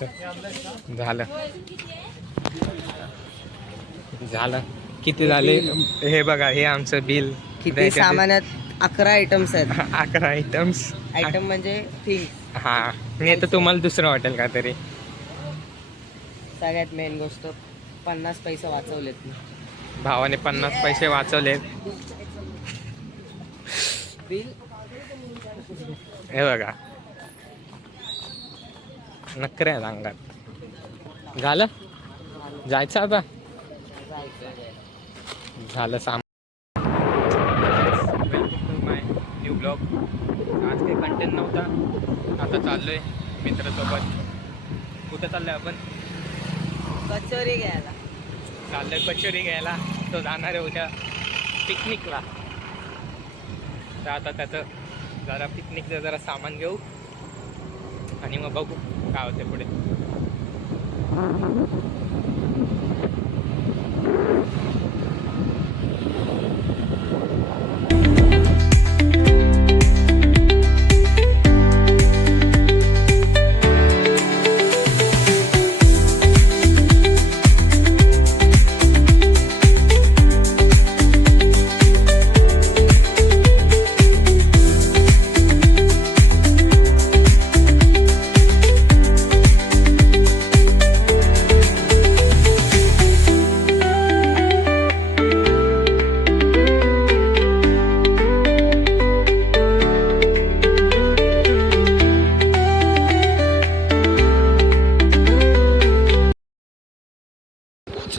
जायचं. झालं झालं. किती झाले हे बघा. हे आमचं बिल किती सामानात 11 आयटम्स आहेत. 11 आयटम्स. आयटम म्हणजे थिंग. हा नाही तर तुम्हाला दुसरं वाटेल का तरी. सगळ्यात मेन गोष्ट 50 पैसे वाचवलेत. भावाने 50 पैसे वाचवलेत. बिल हे बघा नखरे आहेत अंगात. झालं जायचं आता. झालं सामान. Welcome to my new blog. आज काही कंटेंट नव्हता. आता चाललोय मित्रासोबत. कुठं चाललोय आपण? कचोरी घ्यायला चाललोय कचोरी घ्यायला. तो जाणार आहे उद्या पिकनिकला. तर आता त्याचं जरा पिकनिकचं जरा सामान घेऊ आणि मग बघू काय होते पुढे.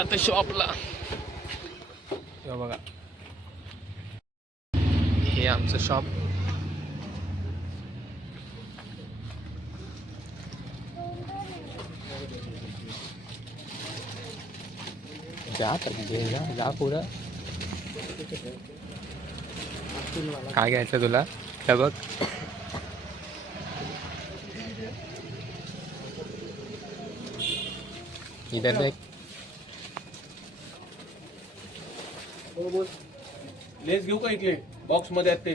आता शॉपला बघा. हे आमचं शॉप. जा पुढं. काय घ्यायचं तुला? तर बघ इधर देख. लेस घेऊ का इकडे बॉक्स मध्ये आहेत ते.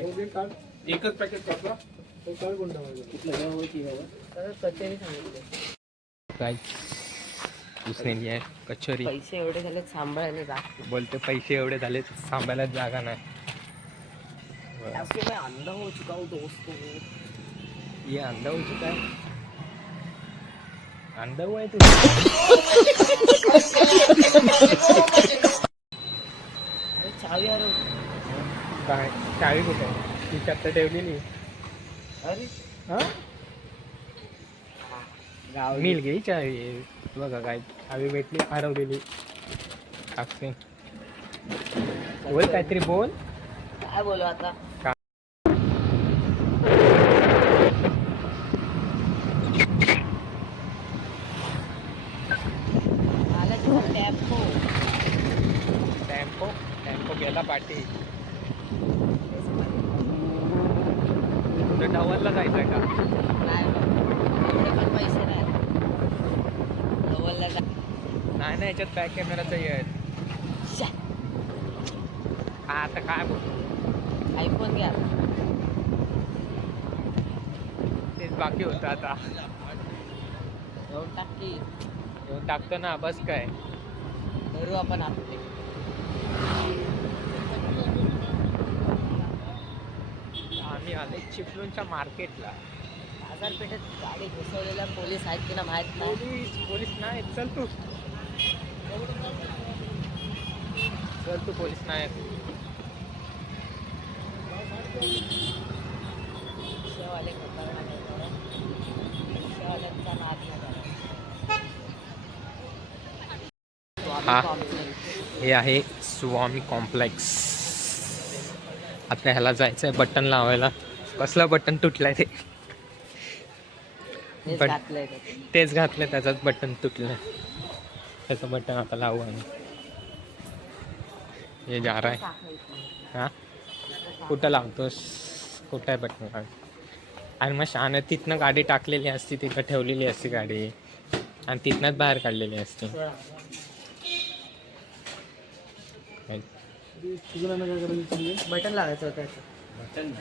एकच पॅकेट टाकला. काय उसने लिया कचोरी. पैसे एवढे झाले सांभाळायला जात. बोलते पैसे एवढे झाले सांभाळायला जागा नाही. मैं अंधा हो चुका हूँ दोस्तों. ये अंधा हो चुका है. अंधा हुआ है तू. चावी आलो काय चावी कुठे? ती छत्त ठेवलेली. अरे गाव मिल गई चावी. बघा काय चावी भेटली हरवलेली. बोल काहीतरी बोल. काय बोलू आता. टेम्पो गेला पाठी. कुठं टॉवरला जायचंय का? पण पैसे नाही. नाही ना याच्यात बॅक कॅमेराचं आहे. आता काय बोल. आयफोन घ्या. तेच बाकी होतं आता. येऊन टाकतो ना. बस काय करू आपण आपले. आम्ही आले चिपळूणच्या मार्केटला. बाजारपेठेत गाडी घुसवलेला पोलीस आहेत की ना माहित नाही. पोलीस नाही. चल तू पोलीस नाही. रिक्षावाले खतरनाक आहेत. रिक्षावाल्यांचा नाद नाही हा. करायचा. हे आहे स्वामी कॉम्प्लेक्स. आता ह्याला जायचं आहे बटन लावायला. कसलं बटन तुटलंय ते. तेच घातलंय त्याचाच बटन तुटलंय. त्याचं बटन आता लावू आम्ही. हे जा रहा है. हा कुठं लावतोस? कुठं आहे बटन लाव. आणि मग शान तिथनं गाडी टाकलेली असती. तिथं ठेवलेली असती गाडी आणि तिथनंच बाहेर काढलेली असती. बटन लावायचं होतं. बटन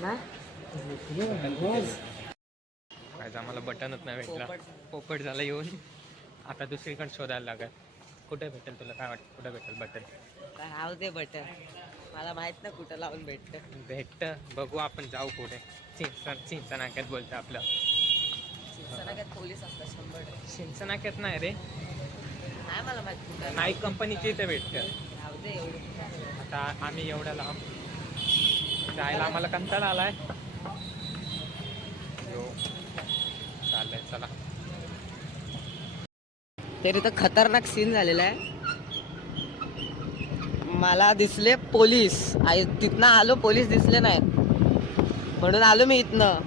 ना काय आम्हाला बटनच नाही भेटला. पोपट झाला येऊन. आता दुसरीकडे शोधायला लागेल. कुठे भेटेल तुला काय वाटतं, कुठे भेटेल बटन? राहू दे बटन, मला माहित ना कुठं लावून भेटतं. भेटतं, बघू आपण जाऊ पुढे. चिंचनाक्यात बोलतं आपलं. चिंचनाक्यात पोलीस असतात 100%. चिंचनाक्यात नाही रे, नाही मला माहित कुठं. नाईक कंपनीची इथे भेटतं. राहू दे एवढं. आता आम्ही एवढ्या लांब जायला आम्हाला कंटाळा आलाय. यो चाललंय, चला. तरी तर खतरनाक सीन झालेला आहे. मला दिसले पोलीस, तिथनं आलो, पोलीस दिसले नाहीत म्हणून आलो मी इथनं.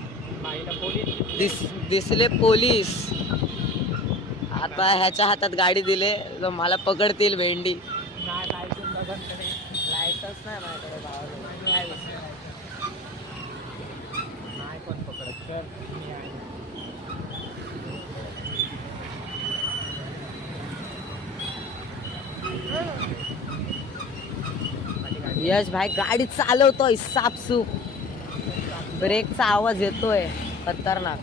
बाईला पोलीस दिसले पोलीस. आता ह्याच्या हातात गाडी दिले तर मला पकडतील भेंडी. नाही लायसन बघत नाही. लायसन्स नाही माझ्याकडे भावाला. काय विषय नाही. नाही कोण पकडत तर मी आहे. यश भाई गाडी चालवतोय सापसूप. ब्रेकचा आवाज येतोय खतरनाक.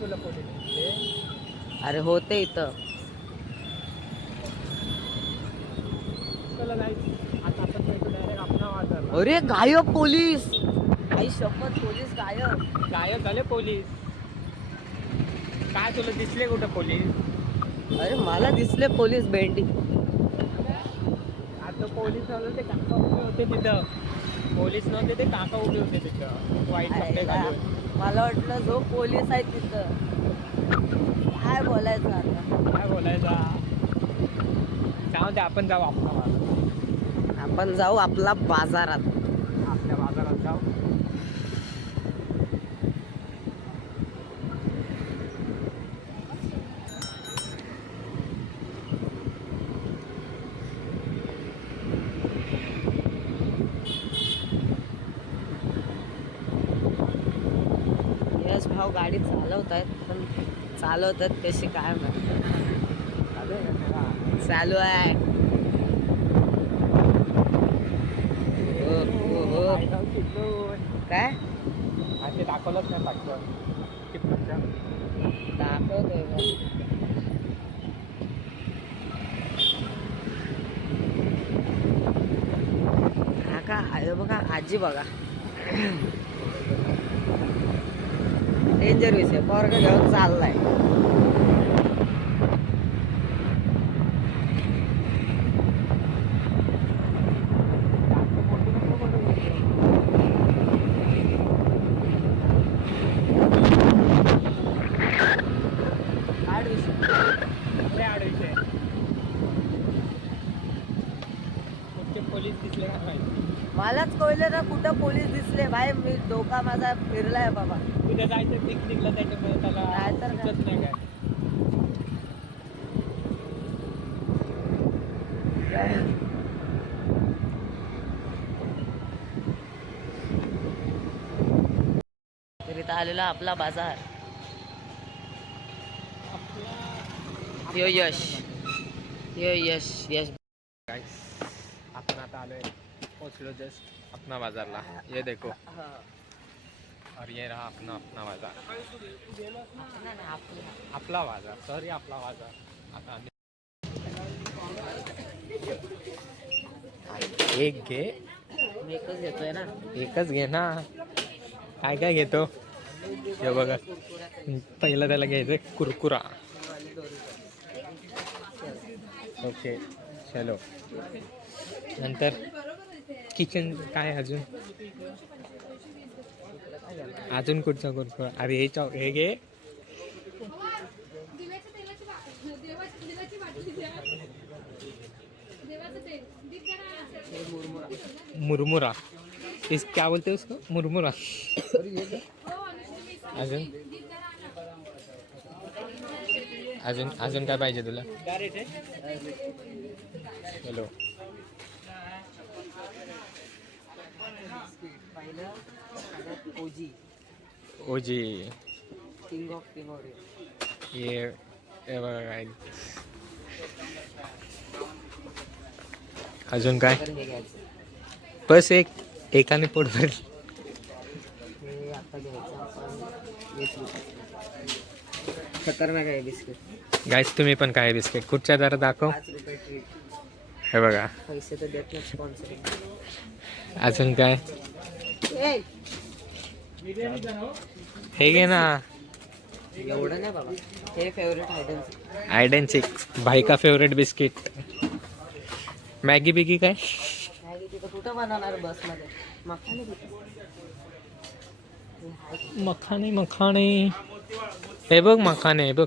तुला पोलीस अरे होते इथं. चला जायचं आता. आपण डायरेक्ट आपला वाजवला. अरे गायब पोलीस. आई शपथ, पोलीस गायब. गायब झाले पोलीस. काय तुला दिसले कुठं पोलीस? अरे मला दिसले पोलीस भेंडी. आता पोलीस नव्हते, ते काका उभे होते तिथं. पोलीस नव्हते, ते काका उभे होते तिथं वाईट कपडे घालून. मला वाटलं जो पोलीस आहे तिथं. काय बोलायचं आता. काय बोलायचा? जाऊ दे, आपण जाऊ आपला बाजार. आपण जाऊ आपला बाजारात. आपल्या बाजारात जाऊ. यश भाऊ गाडी चालवतायत, पण चालवतात कशी काय माहिती. चालू आहे. हो. काय ते दाखवलंच नाही पाठवलं. दाखवतोय का? काका आहे बघा, आजी बघा. डेंजर विषय. पोरग घेऊन चाललाय. पोलीस दिसले का माहिती? मलाच कळलं ना कुठं पोलीस दिसले. भाई मी डोका माझा फिरलाय बाबा. उद्या जायचं पिकनिकला, त्याच्यामुळे त्याला काय तर काय. सुचत नाही काय. तरी तर आलेला आपला बाजार. यो यश, यो यश. यश गाइस, आपण आता आलोय, पोचलो जस्ट अपना बाजारला. ये देखो, और ये रहा अपना बाजार. आपला बाजार, सॉरी आपला बाजार. आता आम्ही एक घे. एकच घेतोय ना. एकच घे ना. काय काय घेतो हे बघा. पहिलं त्याला घ्यायचं कुरकुरा. ओके चलो. नंतर किचन काय अजून कुठचा कुरकुरा? अरे हे घे. मुरमुरा. इस क्या बोलते हैं उसको? मुरमुरा. अजून अजून अजून काय पाहिजे तुला? हॅलो. ओजी. King of king of. ये बघा काय. अजून काय? बस एकाने पोट भरेल. खतरनाक आहे बिस्किट. गाईस तुम्ही पण काय बिस्किट कुठच्या जरा दाखव. 5 रुपये ट्रीट. हे बघा. पैसे तर देत नाही स्पॉन्सर. अजून काय हे घे ना. एवढं नाही बाबा. हे favourite item. Hide and sick भाई का फेवरेट बिस्किट. मॅगी बिगी काय मॅगी तिथं कुठं बनवणार बसमध्ये. मखाने मखाने मखाने. हे बघ मखाने हे बघ.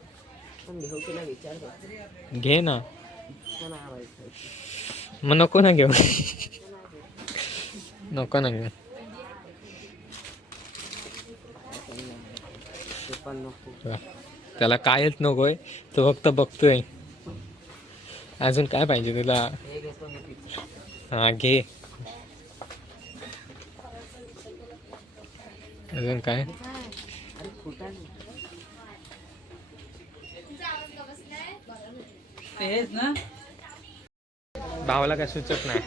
पण घेऊ तिला विचार कर. घे ना. पण आवडतं. मग नको ना घेऊ. नको ना घेऊ. ते पण नको. त्याला कायच नकोय तो फक्त बघतोय. अजून काय पाहिजे तुला. हे घेतो मी तिथं. हा घे. अजून काय अरे खोटा नाही. तेच ना. भावाला काय सुचत नाही.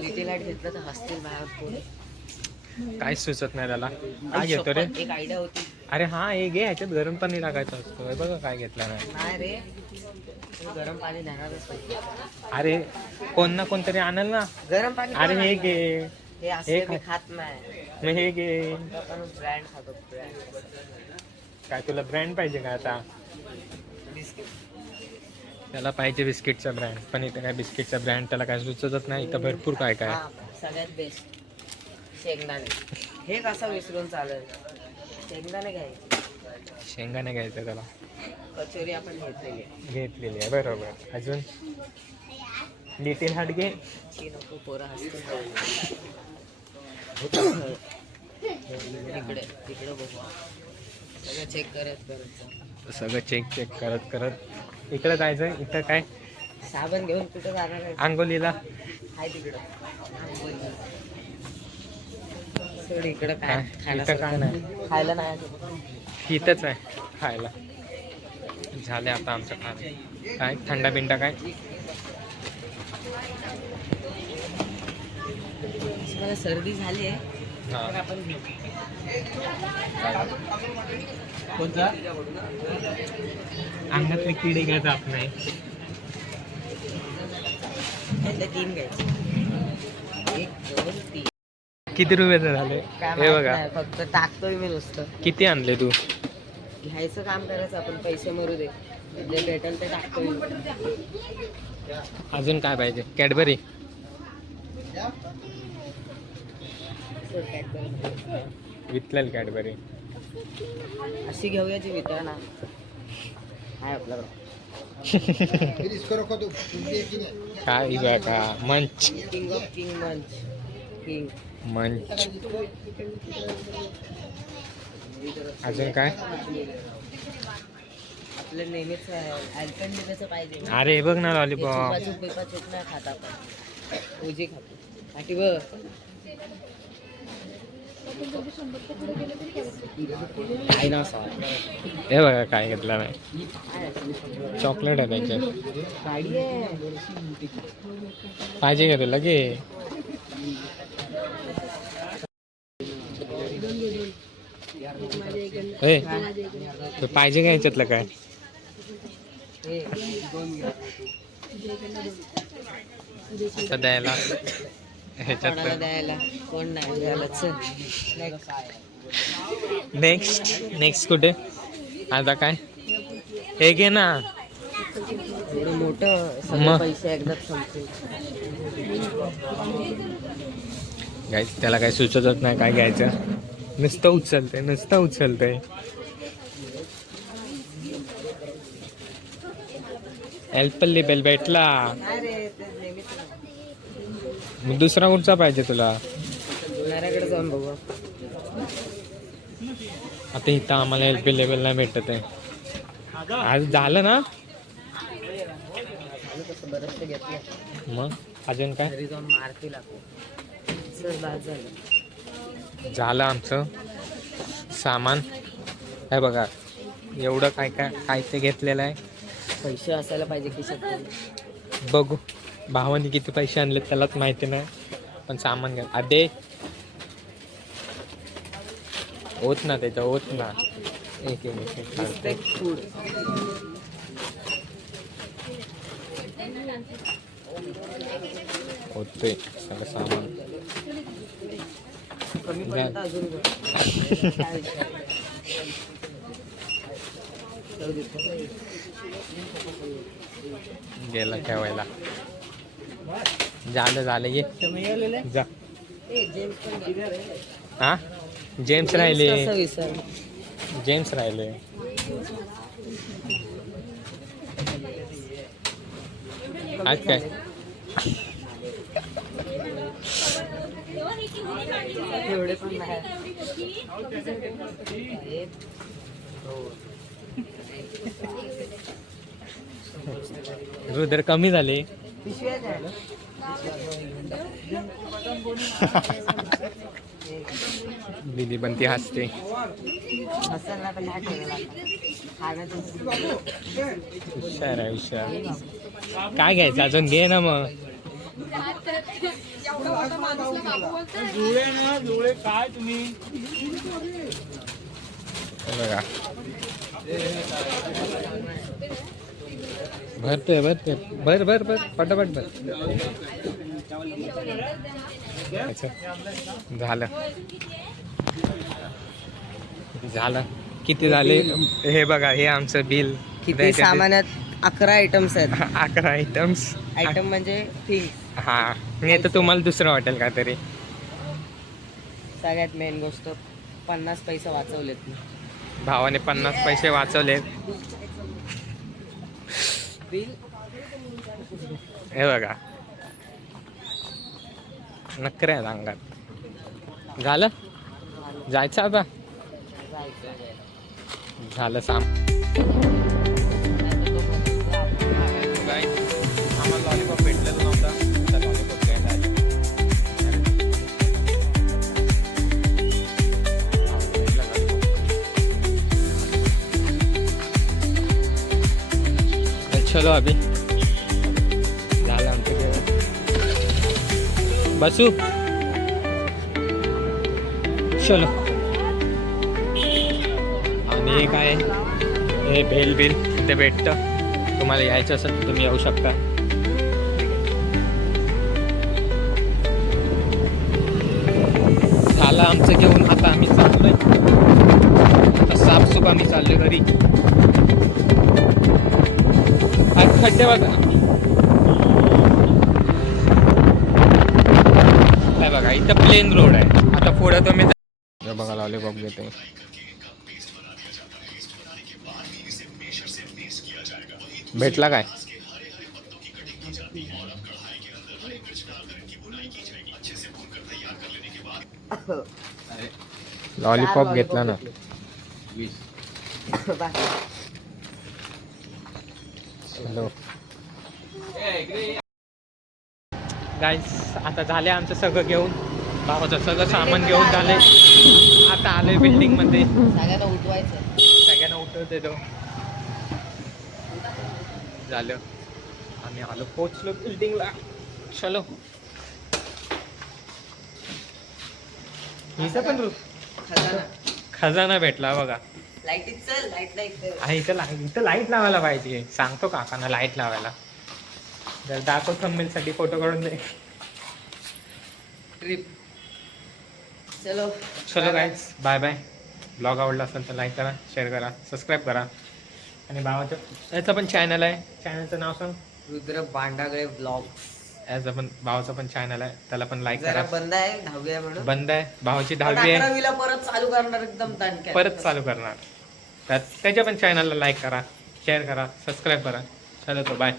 लिटिल लाईट घेतलं तर हसतील बाहेर पोरं. काय सुचत नाही त्याला. काय घेतो रे. एक आयडिया होती. अरे हा हे घे ह्याच्यात गरम पाणी टाकायचं असतं. हे बघा काय घेतलं नाही. नाही रे. गरम पाणी देणारच नाही. अरे कोण ना कोणतरी आणल ना. गरम पाणी अरे कोण हे आणणार? घे. हे असं मी खात नाही. मग हे घे. आपण ब्रँड खातो. ब्रँड काय तुला ब्रँड पाहिजे का आता. बिस्किट. त्याला पाहिजे बिस्किटचा ब्रँड पण इथं काय बिस्किटचा ब्रँड त्याला काय सुचतच नाही. इथं भरपूर काय काय. सगळ्यात बेस्ट शेंगदाणे. हे कसं विसरून चालेल. शेंगदाणे घ्यायचे. शेंगाने घ्यायचं त्याला. कचोरी आपण घेतलेली आहे बरोबर. अजून लिटिल हार्ट घे. नको पोरं हसतील. तिकडे तिकडे बघू. सगळं चेक करत करत. सगळं चेक करत करत इकडे जायचं. इथं काय साबण घेऊन कुठं जाणार आहे. आंघोलीला. हाय तिकडं. सोड इकडं काय काय इथं काय नाही. खायला नाही. इथंच आहे खायला. झाले आता आमचं खाणं. काय थंडा बिंडा काय. मला सर्दी झाली आहे. हा. तर आपण घेऊ. कोणता अंगातले किडे काय जात नाही. त्यातले 3 घ्यायचे. 1 2 3. किती रुपयाचं झाले काय हे माहित बघा. नाही, फक्त टाकतोय मी नुसतं. किती आणले तू. घ्यायचं काम करायचं आपण. पैसे मरू दे. जे भेटेल ते टाकतोय मी. अजून काय पाहिजे. कॅडबरी. सोड Cadbury. वितलेल कॅडबरी. अशी घेऊया जी वितरण आहे आपल्याकडं. काय बघा मंच. किंग ऑफ किंग मंच. किंग मंच. अजून काय. आपलं नेहमीच अल्पंड त्याचं पाहिजे. अरे हे बघ ना लॉलीपॉप. चुप नाही खात आपण. उजी खातो. पाठी बघ. काय ना हे बघा काय घेतलं नाही. चॉकलेट आहे त्याच्यात. गाडी आहे. पाहिजे का तुला घे. ए, तू पाहिजे का ह्याच्यातलं काय. हे 2 घ्या. आता द्यायला कोणाला ह्याच्यातलं. द्यायला कोण नाही द्यायला. चल नेक्स्ट कुठे आता काय. हे घे ना. एवढं मोठं सगळे मग? पैसे एकदाच संपतील. गाईस त्याला काय सुचतच नाही काय घ्यायचं. नुसतं उचलतंय. एल्पल्ली बेल भेटला. नाही रे ते नेहमीच मग दुसरा कुठचा पाहिजे तुला. घराकडे जाऊन बघू. आता इथं आम्हाला एल्पी लेवल नाही भेटत आहे. आज झालं ना. तसं बरंचसं घेतलं. मग अजून काय. घरी जाऊन मारतील आपण. चल बाद झालं. झालं आमचं सामान. हे बघा एवढं काय ते घेतलेलं आहे. पैसे असायला पाहिजे खिशात. बघू भावाने किती पैसे आणले त्यालाच माहिती नाही. पण सामान घ्या आधे. होत ना त्याच्या होत ना. एक काढते. Respect food. होतोय सगळं सामान. कमी पडलं तर अजून बरं. काय विषय? जाऊ दे. गेला ठेवायला. झालं ये जा. हा जेम्स राहिले. कसं विसर? जेम्स राहिले. आज काय एवढे पण नाही. रुद्र कमी झाले. पिशव्या द्या ना. दिदी पण ती हसते. मसाला पण नाही ठेवला खाण्याचं. हुशार आहे हुशार. काय घ्यायचं अजून घे ना मग. काय तुम्ही हे बघा भरतोय भर पटापट भर. अच्छा. झालं किती झाले हे बघा. हे आमचं बिल किती सामान्यात 11 आयटम्स आहेत. 11 आयटम्स. आयटम म्हणजे थिंग. हा नाही तर तुम्हाला दुसरं वाटेल का तरी. सगळ्यात मेन गोष्ट 50 पैसे वाचवलेत मी. भावाने 50 पैसे वाचवले. बिल हे बघा नखरे आहेत अंगात. झालं जायचं आता. झालं आम्हाला लॉलीपॉप भेटलेलं नव्हता. आता लॉलीपॉप घ्यायला आले. चलो अभी झालं आमचं जेवण. बसू चलो. आणि काय हे भेल इथे भेटतं. तुम्हाला यायचं असेल तर तुम्ही येऊ शकता. झालं आमचं घेऊन. आता आम्ही चाललोय. आता साफसूफ आम्ही चाललोय घरी. खड्डे बघा. काय बघा इथं प्लेन रोड आहे. आता पुढे तुम्ही बघा लॉलीपॉप घेते. भेटला काय लॉलीपॉप घेतला ना. हॅलो गाईस आता झाले आमचं सगळं घेऊन. भावाचं सगळं सामान घेऊन झाले. आता आलोय बिल्डिंग मध्ये. सगळ्यांना उठवायचं. सगळ्यांना उठवते तो. झालं आम्ही आलो पोचलो बिल्डिंगला. चलो इथं पण खजाना भेटला बघा. इथं लाईट लावायला पाहिजे. सांगतो काकांना लाईट लावायला. जर दाखव थंबनेलसाठी फोटो काढून दे. ट्रिप. चलो गाईज बाय बाय. ब्लॉग आवडला असेल तर लाईक करा, शेअर करा, सबस्क्राईब करा. आणि भावाचं याचं पण चॅनल आहे. चॅनलचं नाव सांग. रुद्र बांडागळे ब्लॉग. याचं पण भावाचं पण चॅनल आहे. त्याला पण लाईक करा. बंद आहे 10वी आहे म्हणून. बंद आहे. भावाची 10वी आहे. 11वीला परत चालू करणार एकदम दणक्यात. परत चालू करणार. त्याच्या पण चॅनलला लाईक करा, शेअर करा, सबस्क्राईब करा. चलो तो बाय.